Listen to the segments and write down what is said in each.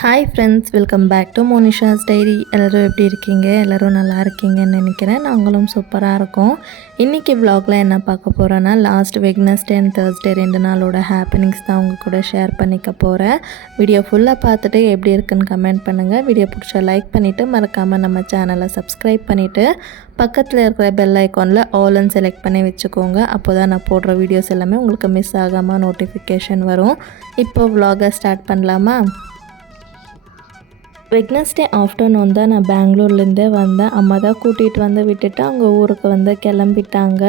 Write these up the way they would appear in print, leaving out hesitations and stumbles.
Hi friends, welcome back to Monisha's diary. எல்லோரும் எப்படி இருக்கீங்க? எல்லோரும் நல்லா இருக்கீங்கன்னு நினைக்கிறேன். நாங்களும் சூப்பராக இருக்கோம். இன்றைக்கி வ்ளாகில் என்ன பார்க்க போகிறேன்னா, லாஸ்ட் வெட்னஸ்டே அண்ட் தேர்ஸ்டே 2 நாளோட ஹேப்பனிங்ஸ் தான் உங்கள் கூட ஷேர் பண்ணிக்க போகிறேன். வீடியோ ஃபுல்லாக பார்த்துட்டு எப்படி இருக்குன்னு கமெண்ட் பண்ணுங்கள். வீடியோ பிடிச்சா லைக் பண்ணிவிட்டு மறக்காமல் நம்ம சேனலை சப்ஸ்கிரைப் பண்ணிவிட்டு பக்கத்தில் இருக்கிற பெல் ஐக்கானில் ஆல்னு செலக்ட் பண்ணி வச்சுக்கோங்க. அப்போ தான் நான் போடுற வீடியோஸ் எல்லாமே உங்களுக்கு மிஸ் ஆகாமல் நோட்டிஃபிகேஷன் வரும். இப்போ வ்ளாகை ஸ்டார்ட் பண்ணலாமா? வெட்னஸ்டே ஆஃப்டர்நூன் தான் நான் பெங்களூர்லேருந்தே வந்தேன். அம்மா தான் கூட்டிகிட்டு வந்து விட்டுட்டு அவங்க ஊருக்கு வந்து கிளம்பிட்டாங்க.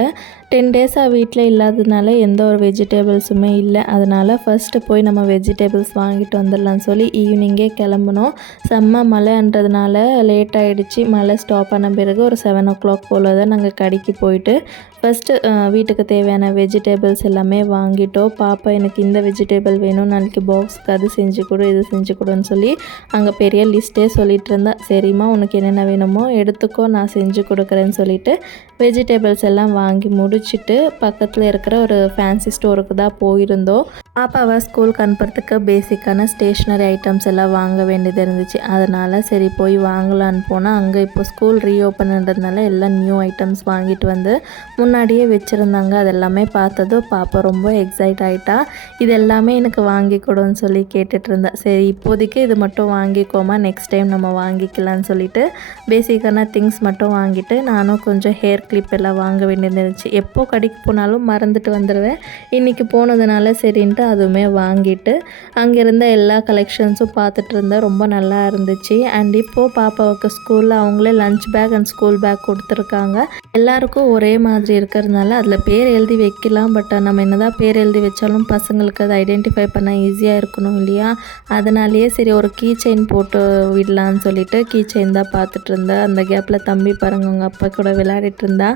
10 டேஸாக வீட்டில் இல்லாததுனால எந்த ஒரு வெஜிடபிள்ஸுமே இல்லை. அதனால் ஃபஸ்ட்டு போய் நம்ம வெஜிடபிள்ஸ் வாங்கிட்டு வந்துடலான்னு சொல்லி ஈவினிங்கே கிளம்புனோம். செம்ம மழைன்றதுனால லேட் ஆகிடுச்சு. மழை ஸ்டாப் ஆன பிறகு ஒரு 7 o'clock போல் தான் நாங்கள் கடைக்கு போயிட்டு ஃபஸ்ட்டு வீட்டுக்கு தேவையான வெஜிடபிள்ஸ் எல்லாமே வாங்கிட்டோம். பாப்பா எனக்கு இந்த வெஜிடபிள் வேணும், நாளைக்கு பாக்ஸுக்கு அது செஞ்சு கொடு, இது செஞ்சு கொடுன்னு சொல்லி அங்கே பெரிய லிஸ்ட்டே சொல்லிகிட்டு இருந்தேன். சரிம்மா, உனக்கு என்னென்ன வேணுமோ எடுத்துக்கோ, நான் செஞ்சு கொடுக்குறேன்னு சொல்லிவிட்டு வெஜிடபிள்ஸ் எல்லாம் வாங்கி முடிச்சுட்டு பக்கத்தில் இருக்கிற ஒரு ஃபேன்சி ஸ்டோருக்கு தான் போயிருந்தோம். பாப்பாவை ஸ்கூலுக்கு அனுப்புறதுக்கு பேசிக்கான ஸ்டேஷ்னரி ஐட்டம்ஸ் எல்லாம் வாங்க வேண்டியது இருந்துச்சு. அதனால் சரி போய் வாங்கலான்னு போனால் அங்கே இப்போ ஸ்கூல் ரீஓப்பன்ன்றதுனால எல்லாம் நியூ ஐட்டம்ஸ் வாங்கிட்டு வந்து முன்னாடியே வச்சுருந்தாங்க. அதெல்லாமே பார்த்ததும் பாப்பா ரொம்ப எக்ஸைட் ஆகிட்டா. இது எல்லாமே எனக்கு வாங்கி கொடுன்னு சொல்லி கேட்டுட்டு இருந்தேன். சரி இப்போதைக்கு இது மட்டும் வாங்கிக்கோமா, நெக்ஸ்ட் டைம் நம்ம வாங்கிக்கலான்னு சொல்லிட்டு பேசிக்கான திங்ஸ் மட்டும் வாங்கிட்டு நானும் கொஞ்சம் ஹேர் கிளிப் எல்லாம் வாங்க வேண்டியது இருந்துச்சு. எப்போ கடைக்கு போனாலும் மறந்துட்டு வந்துடுவேன். இன்றைக்கி போனதுனால சரின்ட்டு அதுவுமே வாங்கிட்டு அங்கேருந்த எல்லா கலெக்ஷன்ஸும் பார்த்துட்டு இருந்தேன். ரொம்ப நல்லா இருந்துச்சு. அண்ட் இப்போது பாப்பாவுக்கு ஸ்கூலில் அவங்களே lunch bag and school bag கொடுத்துருக்காங்க. எல்லாருக்கும் ஒரே மாதிரி இருக்கிறதுனால அதில் பேர் எழுதி வைக்கலாம். பட் நம்ம என்ன தான் பேர் எழுதி வச்சாலும் பசங்களுக்கு அதை ஐடென்டிஃபை பண்ண ஈஸியாக இருக்கணும் இல்லையா? அதனாலேயே சரி ஒரு கீ செயின் போட்டு விடலான்னு சொல்லிட்டு கீ செயின் தான் பார்த்துட்டு இருந்தேன். அந்த கேப்பில் தம்பி பாருங்க அவங்க அப்பா கூட விளையாடிட்டு இருந்தா.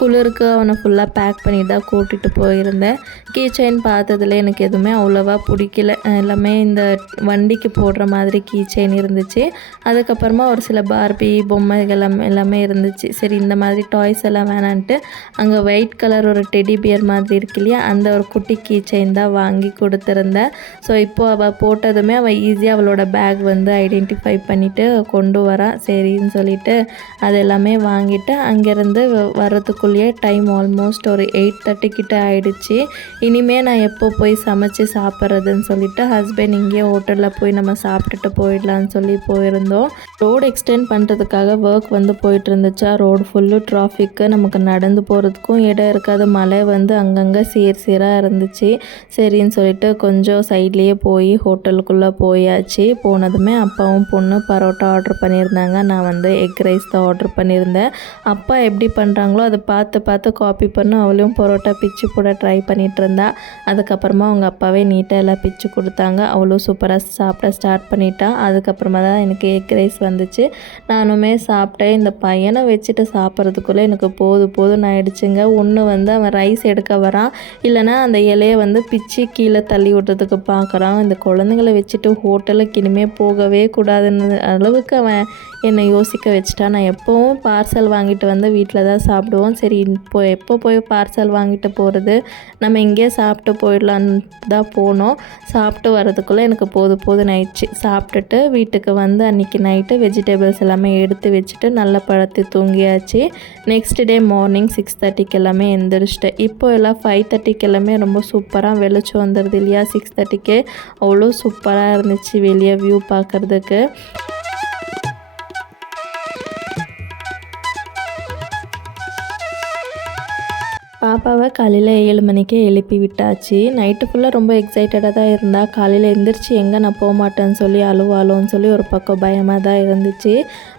குளிருக்கு அவனை ஃபுல்லாக பேக் பண்ணி தான் கூட்டிகிட்டு போயிருந்தேன். கீ செயின் பார்த்ததுல எனக்கு எதுவுமே அவ்வளோவா பிடிக்கல. எல்லாமே இந்த வண்டிக்கு போடுற மாதிரி கீ செயின் இருந்துச்சு. அதுக்கப்புறமா ஒரு சில பார்பி பொம்மைகள் எல்லாமே இருந்துச்சு. சரி இந்த மாதிரி டாய்ஸ் எல்லாம் வேணான்ட்டு அங்கே ஒயிட் கலர் ஒரு டெடி பியர் மாதிரி இருக்கு இல்லையா, அந்த ஒரு குட்டி கீ செயின் தான் வாங்கி கொடுத்துருந்தேன். ஸோ இப்போது அவள் போட்டதுமே அவள் ஈஸியாக அவளோட பேக் வந்து ஐடென்டிஃபை பண்ணிவிட்டு கொண்டு வரா. சரின்னு சொல்லிட்டு அது எல்லாமே வாங்கிட்டு அங்கேருந்து வர்றதுக்குள்ளேயே டைம் ஆல்மோஸ்ட் ஒரு 8:30 கிட்ட ஆகிடுச்சு. இனிமேல் நான் எப்போ போய் சமைச்சு சாப்பிட்றதுன்னு சொல்லிட்டு ஹஸ்பண்ட் இங்கேயே ஹோட்டலில் போய் நம்ம சாப்பிட்டுட்டு போயிடலான்னு சொல்லி போயிருந்தோம். ரோடு எக்ஸ்டெண்ட் பண்ணுறதுக்காக ஒர்க் வந்து போயிட்டு இருந்துச்சா. ரோடு ஃபுல்லு டிராஃபிக்கு, நமக்கு நடந்து போகிறதுக்கும் இடம் இருக்காது. மழை வந்து அங்கங்கே சீராக இருந்துச்சு. சரின்னு சொல்லிட்டு கொஞ்சம் சைட்லேயே போய் ஹோட்டலுக்குள்ளே போயாச்சு. போனதுமே அப்பாவும் பொண்ணு பரோட்டா ஆர்டர் பண்ணியிருந்தாங்க. நான் வந்து எக் ரைஸ் தான் ஆர்டர் பண்ணியிருந்தேன். அப்பா எப்படி பண்ணுறாங்களோ அதை பார்த்து காப்பி பண்ண அவளையும் பரோட்டா பிச்சு போட ட்ரை பண்ணிகிட்டு இருந்தா. அதுக்கப்புறமா அவங்க அப்பாவே நீட்டாக எல்லாம் பிச்சு கொடுத்தாங்க. அவ்வளோ சூப்பராக சாப்பிட ஸ்டார்ட் பண்ணிட்டா. அதுக்கப்புறமா தான் எனக்கு எக் ரைஸ் வந்துச்சு. நானுமே சாப்பிட்டேன். இந்த பையனை வச்சுட்டு சாப்பிட்றதுக்குள்ளே எனக்கு போதும்னு ஆயிடுச்சுங்க. ஒன்று வந்து அவன் ரைஸ் எடுக்க வரான், இல்லைனா அந்த இலையை வந்து பிச்சு கீழே தள்ளி விடுறதுக்கு பார்க்குறான். இந்த குழந்தைங்களை வச்சுட்டு ஹோட்டலுக்கு இனிமேல் போகவே கூடாதுன்னு அளவுக்கு அவன் என்னை யோசிக்க வச்சுட்டான். நான் எப்போவும் பார்சல் வாங்கிட்டு வந்து வீட்டில் தான் சாப்பிடுவோம். சரி எப்போ போய் பார்சல் வாங்கிட்டு போகிறது, நம்ம இங்கேயே சாப்பிட்டு போயிடலான்னு தான் போனோம். சாப்பிட்டு வரதுக்குள்ளே எனக்கு போதும்னு ஆயிடுச்சு. சாப்பிட்டுட்டு வீட்டுக்கு வந்து அன்றைக்கி நைட்டு வெஜிடபிள்ஸ் எல்லாமே எடுத்து வச்சுட்டு நல்லா படுத்து தூங்கியாச்சு. நெக்ஸ்ட் டே மார்னிங் 6:30 எல்லாமே எழுந்திரிச்சிட்டேன். இப்போ எல்லாம் 5:30 எல்லாமே ரொம்ப சூப்பராக வெளிச்சம் வந்துடுது இல்லையா? 6:30 அவ்வளோ சூப்பராக இருந்துச்சு வெளியே வியூ பார்க்குறதுக்கு. பாப்பாவை காலையில் 7 மணிக்கே எழுப்பி விட்டாச்சு. நைட்டு ஃபுல்லாக ரொம்ப எக்ஸைட்டடாக தான் இருந்தா. காலையில் எழுந்திரிச்சு எங்கே நான் போக மாட்டேன்னு சொல்லி அழுவாளோன்னு சொல்லி ஒரு பக்கம் பயமாக தான் இருந்துச்சு.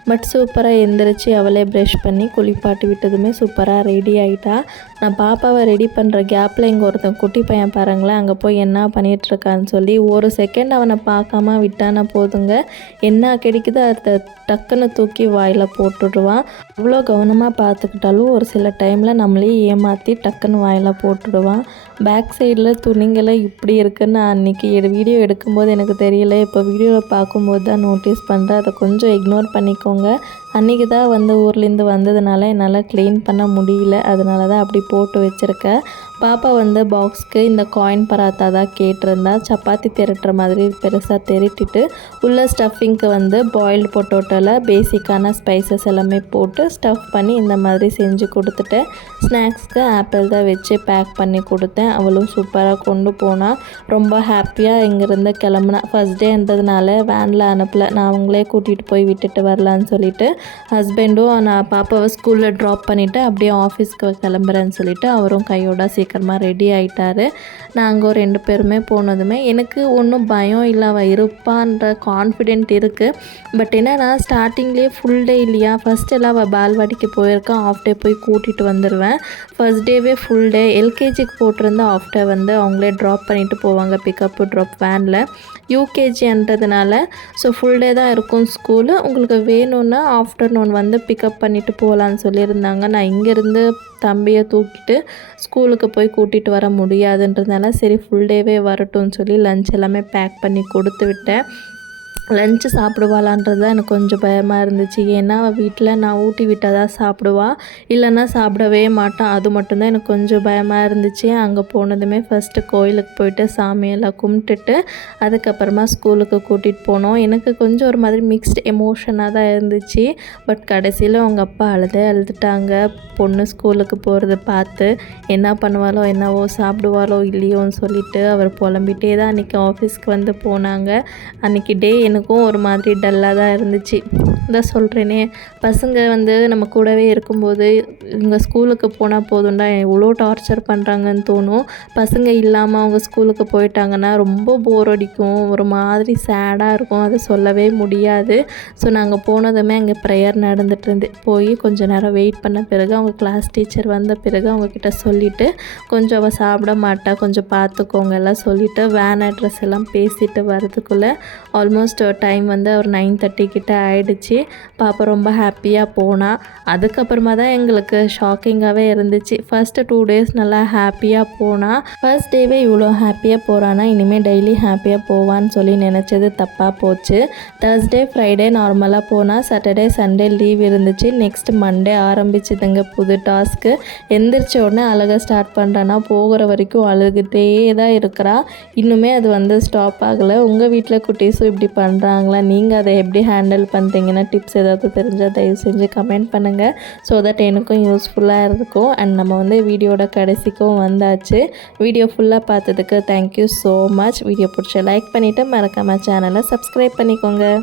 பட் சூப்பராக எழுந்திரிச்சு அவளே ப்ரஷ் பண்ணி குளிப்பாட்டி விட்டதுமே சூப்பராக ரெடி ஆகிட்டா. நான் பாப்பாவை ரெடி பண்ணுற கேப்பில் இங்கே ஒருத்தன் குட்டி பையன் பாருங்களேன், அங்கே போய் என்ன பண்ணிகிட்ருக்கான்னு சொல்லி ஒரு செகண்ட் அவனை பார்க்காம விட்டானா போதுங்க, என்ன கிடைக்குதோ அதை டக்குன்னு தூக்கி வாயில் போட்டுடுவான். அவ்வளோ கவனமாக பார்த்துக்கிட்டாலும் ஒரு சில டைமில் நம்மளே ஏமாற்றி டக்குன்னு வாயில் போட்டுடுவான். பேக் சைடில் துணிங்களை இப்படி இருக்குன்னு அன்றைக்கி வீடியோ எடுக்கும்போது எனக்கு தெரியல. இப்போ வீடியோவில் பார்க்கும்போது தான் நோட்டீஸ் பண்ணுறேன். அதை கொஞ்சம் இக்னோர் பண்ணிக்கோங்க. அன்றைக்கி தான் வந்து ஊர்லேருந்து வந்ததுனால என்னால் க்ளீன் பண்ண முடியல. அதனால தான் அப்படி போட்டு வச்சுருக்கேன். பாப்பா வந்து பாக்ஸ்க்கு இந்த காயின் பராத்தா தான் கேட்டிருந்தா. சப்பாத்தி திரட்டுற மாதிரி பெருசாக திரட்டிட்டு உள்ள ஸ்டஃபிங்க்கு வந்து பாயில்டு பொட்டோட்டோவில் பேசிக்கான ஸ்பைசஸ் எல்லாமே போட்டு ஸ்டஃப் பண்ணி இந்த மாதிரி செஞ்சு கொடுத்துட்டேன். ஸ்நாக்ஸ்க்கு ஆப்பிள் தான் வச்சு பேக் பண்ணி கொடுத்தேன். அவளும் சூப்பராக கொண்டு போனால் ரொம்ப ஹாப்பியாக இங்கேருந்து கிளம்புனா. ஃபஸ்ட் டேன்றதுனால வேனில் அனுப்பலை, நான் அவங்களே கூட்டிகிட்டு போய் விட்டுட்டு வரலான்னு சொல்லிட்டு ஹஸ்பண்டும் நான் பாப்பாவை ஸ்கூலில் ட்ராப் பண்ணிவிட்டு அப்படியே ஆஃபீஸ்க்கு கிளம்புறேன்னு சொல்லிட்டு அவரும் கையோட சீக்கிரமாக ரெடி ஆகிட்டார். நாங்கள் 2 பேருமே போனதுமே எனக்கு ஒன்றும் பயம் இல்லை, அவள் இருப்பான்ற கான்ஃபிடென்ட் இருக்குது. பட் என்னன்னா ஸ்டார்டிங்லேயே ஃபுல் டே இல்லையா, ஃபஸ்ட் எல்லாம் அவள் பால்வாடிக்கு போயிருக்கான், ஆஃப் டே போய் கூட்டிகிட்டு வந்துடுவேன். ஃபஸ்ட் டேவே ஃபுல் டே. எல்கேஜிக்கு போட்டிருந்தா ஆஃப் டே வந்து அவங்களே ட்ராப் பண்ணிவிட்டு போவாங்க, பிக்கப்பு ட்ராப் வேனில். யூகேஜின்றதுனால ஸோ ஃபுல் டே தான் இருக்கும் ஸ்கூலு. உங்களுக்கு வேணும்னா ஆஃப்டர்நூன் வந்து பிக்கப் பண்ணிவிட்டு போகலான்னு சொல்லியிருந்தாங்க. நான் இங்கேருந்து தம்பியை தூக்கிட்டு ஸ்கூலுக்கு போய் கூட்டிகிட்டு வர முடியாதுன்றதுனால சரி ஃபுல் டேவே வரட்டும்னு சொல்லி லஞ்ச் எல்லாமே பேக் பண்ணி கொடுத்து விட்டேன். லஞ்சு சாப்பிடுவாளான்றது தான் எனக்கு கொஞ்சம் பயமாக இருந்துச்சு. ஏன்னா அவள் வீட்டில் நான் ஊட்டி விட்டால் தான் சாப்பிடுவா, இல்லைன்னா சாப்பிடவே மாட்டான். அது மட்டும்தான் எனக்கு கொஞ்சம் பயமாக இருந்துச்சு. அங்கே போனதுமே ஃபஸ்ட்டு கோயிலுக்கு போயிட்டு சாமியெல்லாம் கும்பிட்டுட்டு அதுக்கப்புறமா ஸ்கூலுக்கு கூட்டிகிட்டு போனோம். எனக்கு கொஞ்சம் ஒரு மாதிரி மிக்ஸ்டு எமோஷனாக தான் இருந்துச்சு. பட் கடைசியில் அவங்க அப்பா அழுதுட்டாங்க. பொண்ணு ஸ்கூலுக்கு போகிறத பார்த்து என்ன பண்ணுவாளோ என்னவோ, சாப்பிடுவாளோ இல்லையோன்னு சொல்லிட்டு அவர் புலம்பிகிட்டே தான் அன்றைக்கி ஆஃபீஸ்க்கு வந்து போனாங்க. அன்றைக்கி டே எனக்கும் ஒரு மாதிரி டல்லாக தான் இருந்துச்சு. இதான் சொல்கிறேனே, பசங்க வந்து நம்ம கூடவே இருக்கும்போது இவங்க ஸ்கூலுக்கு போனால் போதும்டா, எவ்வளோ டார்ச்சர் பண்ணுறாங்கன்னு தோணும். பசங்க இல்லாமல் அவங்க ஸ்கூலுக்கு போயிட்டாங்கன்னா ரொம்ப போர் அடிக்கும், ஒரு மாதிரி சேடாக இருக்கும், அதை சொல்லவே முடியாது. ஸோ நாங்கள் போனதுமே அங்கே ப்ரேயர் நடந்துகிட்டு போய் கொஞ்சம் நேரம் வெயிட் பண்ண பிறகு அவங்க கிளாஸ் டீச்சர் வந்த பிறகு அவங்கக்கிட்ட சொல்லிவிட்டு கொஞ்சம் அவள் சாப்பிட மாட்டா, கொஞ்சம் பார்த்துக்கோங்க எல்லாம் சொல்லிவிட்டு வேன் அட்ரஸ் எல்லாம் பேசிட்டு வரதுக்குள்ளே ஆல்மோஸ்ட் டைம் வந்து ஒரு 9:30 கிட்ட ஆகிடுச்சு. பாப்பா ரொம்ப ஹாப்பியாக போனால். அதுக்கப்புறமா தான் எங்களுக்கு ஷாக்கிங்காகவே இருந்துச்சு. ஃபஸ்ட்டு 2 டேஸ் நல்லா ஹாப்பியாக போனால், ஃபர்ஸ்ட் டேவே இவ்வளோ ஹாப்பியாக போகிறான்னா இனிமேல் டெய்லி ஹாப்பியாக போவான்னு சொல்லி நினச்சது தப்பாக போச்சு. Thursday Friday நார்மலாக போனால், சாட்டர்டே சண்டே லீவ் இருந்துச்சு. நெக்ஸ்ட் மண்டே ஆரம்பிச்சுதுங்க புது டாஸ்க்கு. எந்திரிச்ச உடனே அழுக ஸ்டார்ட் பண்ணுறான்னா போகிற வரைக்கும் அழுதுகிட்டே தான் இருக்கிறா. இன்னுமே அது வந்து ஸ்டாப் ஆகலை. உங்கள் வீட்டில் குட்டீஸும் இப்படி பண்ணுறாங்களா? நீங்கள் அதை எப்படி ஹேண்டில் பண்ணுறீங்கன்னா டிப்ஸ் ஏதாவது தெரிஞ்சால் தயவு செஞ்சு கமெண்ட் பண்ணுங்கள். ஸோ தட் எனக்கும் யூஸ்ஃபுல்லாக இருக்கும். அண்ட் நம்ம வந்து வீடியோட கடைசிக்கும் வந்தாச்சு. வீடியோ ஃபுல்லாக பார்த்ததுக்கு தேங்க்யூ ஸோ மச். வீடியோ பிடிச்ச லைக் பண்ணிவிட்டு மறக்காமல் சேனலை சப்ஸ்கிரைப் பண்ணிக்கோங்க.